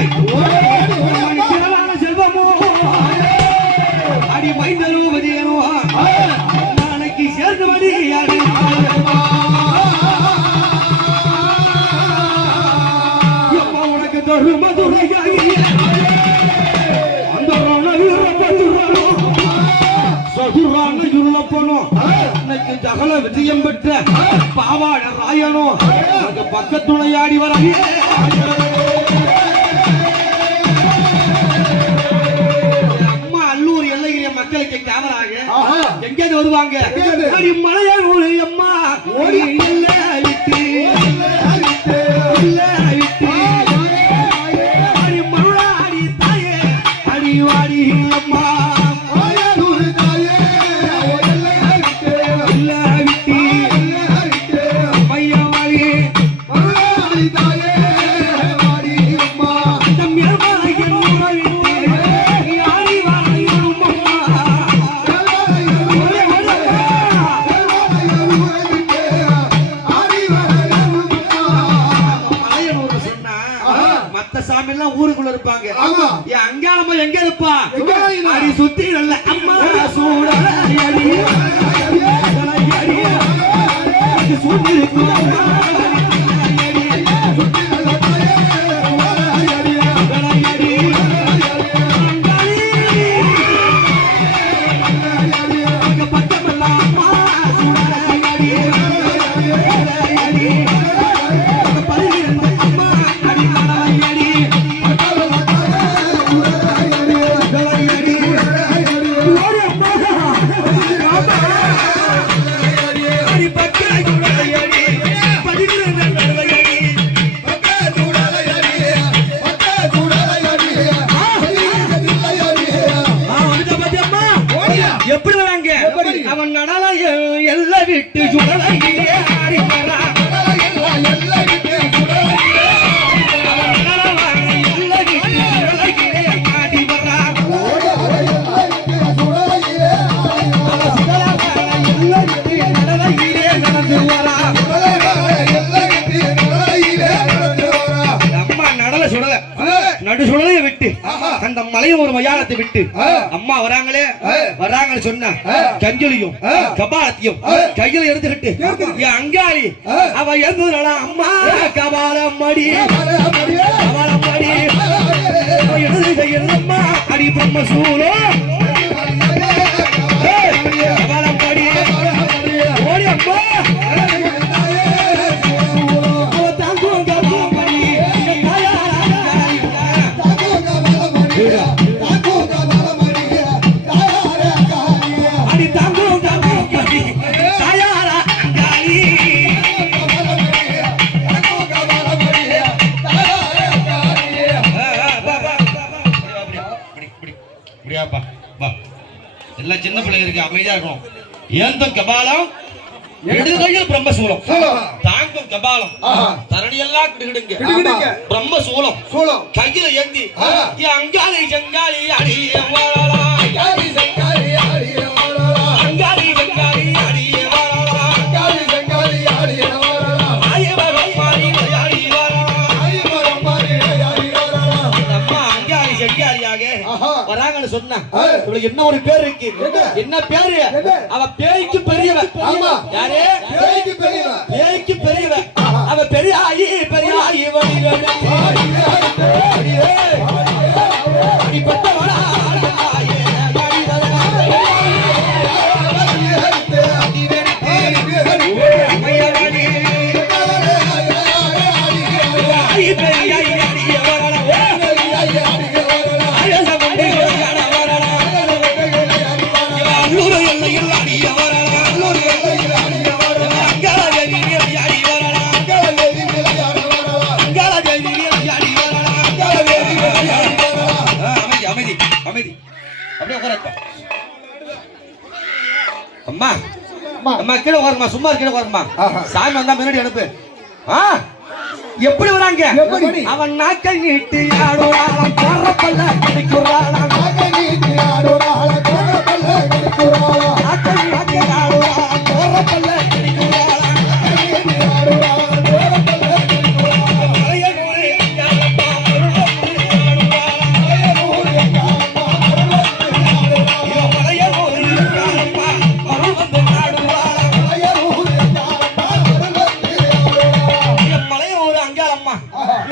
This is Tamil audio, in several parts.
வருவாய் செல்வமோ அடி மைந்தனோ மதியனோ நாளைக்கு சேர்ந்து மடி எப்ப உனக்கு தொழும துணையாகி அந்த சதுரான சொல்லப்போனோம் இன்னைக்கு ஜகல விஜயம் பெற்ற பாவாட ராயனோ பக்கத்துணையாடி வர அம்மா அல்லூர் எல்லையில மக்களுக்கு கேமராங்க எங்கேயாவது வருவாங்க மலையாளூர் அம்மா ஓடி இல்ல விட்டு மருளாடி தாயே அடி வாடி அம்மா ஊருக்குள்ள இருப்பாங்க அங்காளம்மா எங்க இருப்பா அடி சுத்தி நல்ல அம்மா எப்படி வராங்க அவன் நடல எல்லாம் விட்டு சுடலையிலே ஆடி வரா நடுசுடலைய விட்டு அந்த மலையும் ஒரு மயானத்தை விட்டு அம்மா வராங்களே வராங்கன்னு சொன்ன கஞ்சலியும் கபாலத்தையும் கையில எடுத்துக்கிட்டு என் அங்காளி அவ எழுந்ததுனால அம்மா கபாலம் மடி கபாலம் மடி எழுது கையில் அம்மா அடி பிரம்ம சூழோ கபாலம் மடி ஓடி அம்மா எல்லாம் சின்ன பிள்ளைங்க இருக்கு அமைதியா இருக்கும் ஏந்தும் கபாலம் எடுகையில் பிரம்மசூலம் தாங்கும் கபாலம் தரணியெல்லாம் கிடுகிடுங்க பிரம்மசூலம் கையில ஏந்தி அங்காளி செங்காளி அடி அங்காளி செங்காளி அடி அங்காளி செங்காளி அடி அங்காளி செங்காளியாக வராங்கன்னு சொன்னா இவளுக்கு என்ன ஒரு பேர் இருக்கு என்ன பேரு அவ பேய்க்கு பெரியவ யாரே பேய்க்கு பெரியவ அவ பெரியாயி அம்மா அம்மா கீழே உட்காருமா சும்மா கீழே உட்காருமா சாமி வந்தா முன்னாடி அனுப்பு எப்படி வராங்க அவன் நாக்கை நீட்டி ஆடுறான் போறப்பல்ல கிடைக்குறான் நாக்கை நீட்டி ஆடுறான் போறப்பல்ல கிடைக்குறான் நாக்கை நீட்டி ஆடுறான் போறப்பல்ல கிடைக்குறான் நாக்கை நீட்டி ஆடுறான் போறப்பல்ல கிடைக்குறான்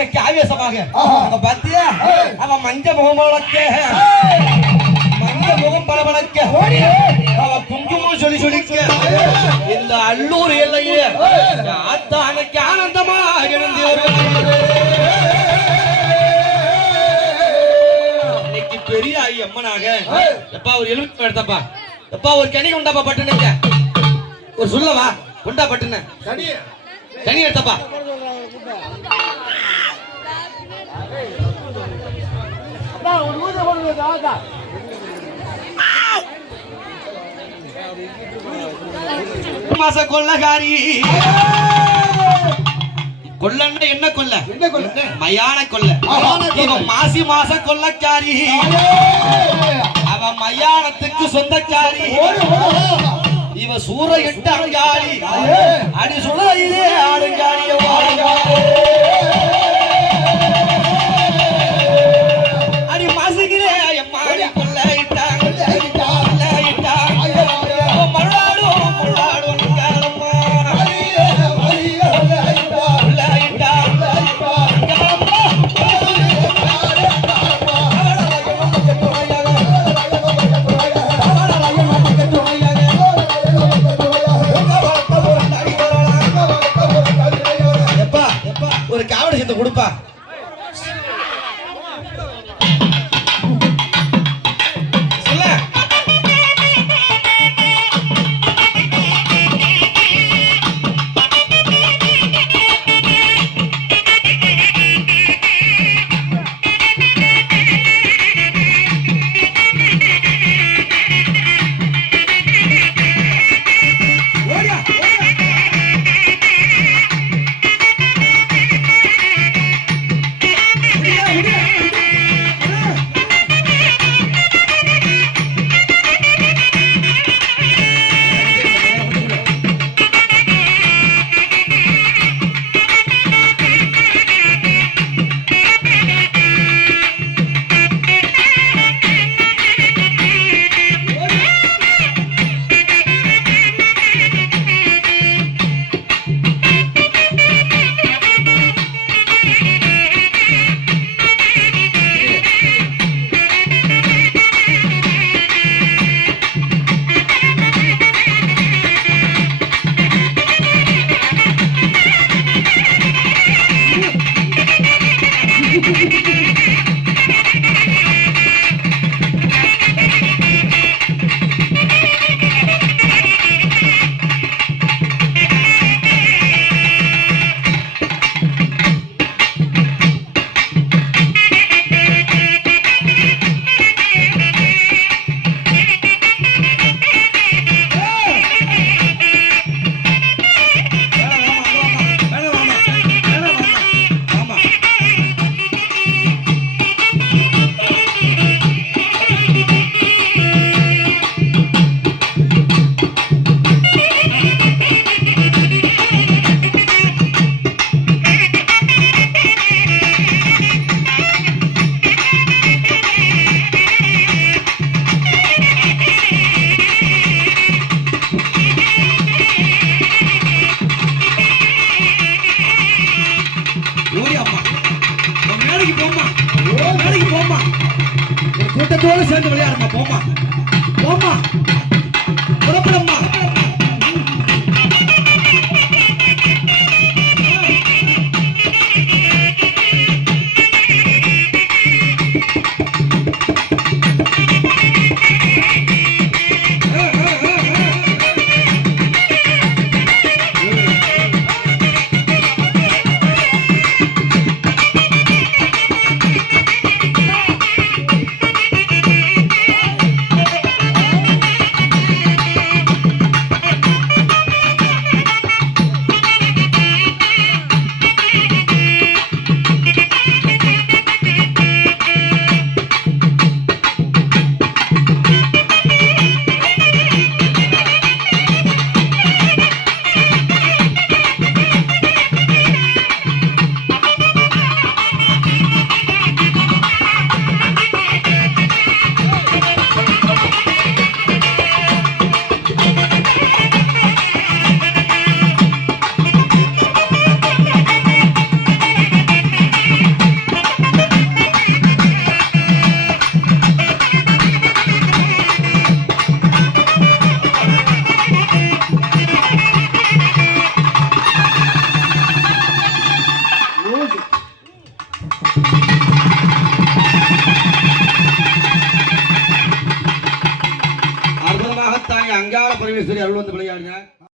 இன்னைக்கு ஆவேசமாக பாத்தியா அவன் மஞ்ச முகம் மஞ்ச முகம் பளபளக்க அவன் குங்குமம் சொல்லி சொல்லிக்க இந்த அல்லூர் எல்லையே ஆத்தா அன்னைக்கு ஆனந்தமா இருந்து இன்னைக்கு பெரிய ஆயி அம்மனாக எப்பா ஒரு எலுமிச்சை எடுத்தப்பா எப்பா ஒரு கனி உண்டாப்பா பட்டுனுங்க ஒரு சொல்லவா உண்டா பட்டுன கனி எடுத்தப்பா மாச கொள்ளகாரி கொள்ளன்னா என்ன கொல்ல மயான கொல்ல இவன் மாசி மாச கொள்ளக்காரி அவன் மயானத்துக்கு சொந்தக்காரி இவன் சூற எட்டு அங்காளி அடி சுழையிலே ஆடுங்காளிய அடி மாசுகிறே எம்மாடி கொள்ள இட்டாங்க ஒரு காவடி சேர்த்து கொடுப்பா கூட்டத்தோடு சேர்ந்து விளையாடுமா போமா போமா புறப்படம்மா பரமேஸ்வரி அருள் வந்து விளையாடினார்.